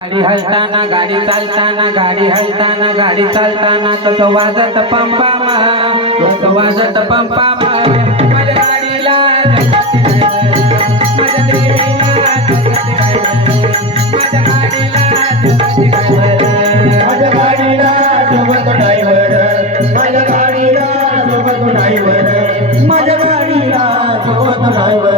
गाडी हलताना गाडी चालताना गाडी हलताना गाडी चालताना कस वाजत पंपा कस वाजत पंपा माझ्या गाडीला सोबत ड्रायव्हर माझ्या गाडीला सोबत ड्रायव्हर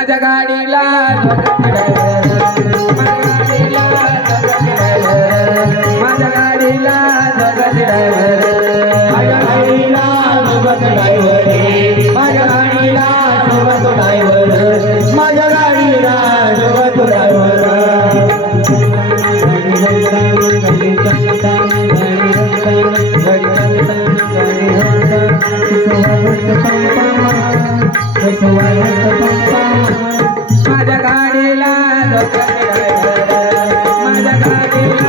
माझ्या गाडीला माझ्या गाडीला माझ्या गाडीला माझ्या गाडीला वसवंत पप्पा माझ्या गाडीला माझ्या गाडीला